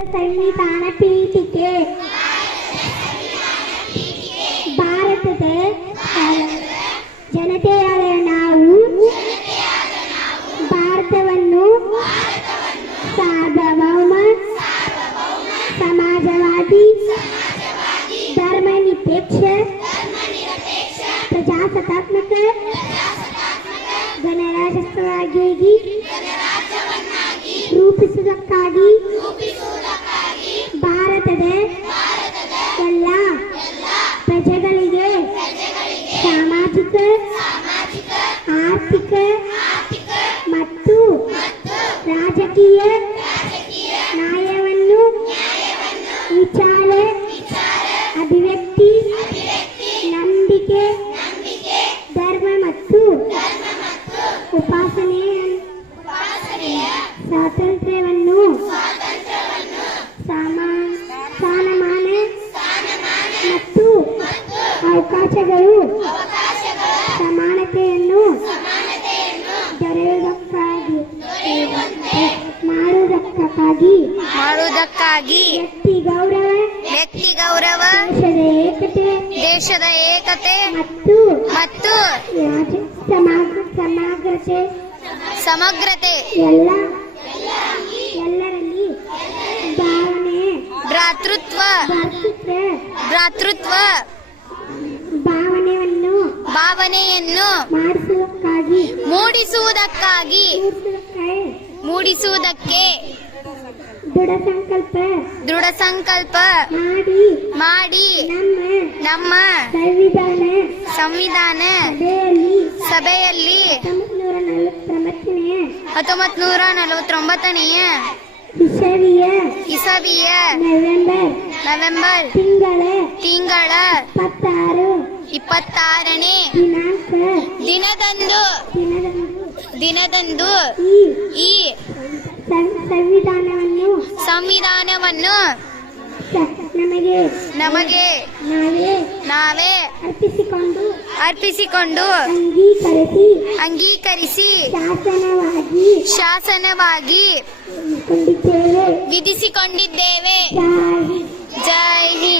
ಸಂವಿಧಾನ ಪೀಠಿಕೆ ಭಾರತದ ಜನತೆಯಾದ ನಾವು ಭಾರತವನ್ನು ಸಾರ್ವಭೌಮ ಸಮಾಜವಾದಿ ಧರ್ಮನಿರಪೇಕ್ಷ ಪ್ರಜಾಸತ್ತಾತ್ಮಕ ಗಣರಾಜ್ಯವಾಗಿ ರೂಪಿಸುವುದಕ್ಕಾಗಿ ಭಾರತದ ಎಲ್ಲ ಪ್ರಜೆಗಳಿಗೆ ಸಾಮಾಜಿಕ ಆರ್ಥಿಕ ಮತ್ತು ರಾಜಕೀಯ ನ್ಯಾಯವನ್ನು ವಿಚಾರ ಅಭಿವ್ಯಕ್ತಿ ನಂಬಿಕೆ ಧರ್ಮ ಮತ್ತು ಉಪಾಸನೆಯ ಸ್ವಾತಂತ್ರ್ಯವನ್ನು ಸ್ಥಾನಮಾನ ಮತ್ತು ಅವಕಾಶಗಳು ಸಮಾನತೆಯನ್ನು ಮಾಡುವುದಕ್ಕಾಗಿ ವ್ಯಕ್ತಿ ಗೌರವ ದೇಶದ ಏಕತೆ ಮತ್ತು ಸಮಗ್ರತೆ ಎಲ್ಲರಲ್ಲಿ ಭ್ರಾತೃತ್ವ ಭಾವನೆಯನ್ನು ಮೂಡಿಸುವುದಕ್ಕೆ ದೃಢ ಸಂಕಲ್ಪ ಮಾಡಿ ನಮ್ಮ ಸಂವಿಧಾನ ಸಭೆಯಲ್ಲಿ 1949ನೇ ಇಸವಿಯ ನವೆಂಬರ್ ತಿಂಗಳ 26ನೇ ದಿನದಂದು ಈ ಸಂವಿಧಾನವನ್ನು ನಮಗೆ ನಾವೇ ಅರ್ಪಿಸಿಕೊಂಡು ಅಂಗೀಕರಿಸಿ ಶಾಸನವಾಗಿ ವಿಧಿಸಿಕೊಂಡಿದ್ದೇವೆ. ಜೈ ಹಿಂದ್.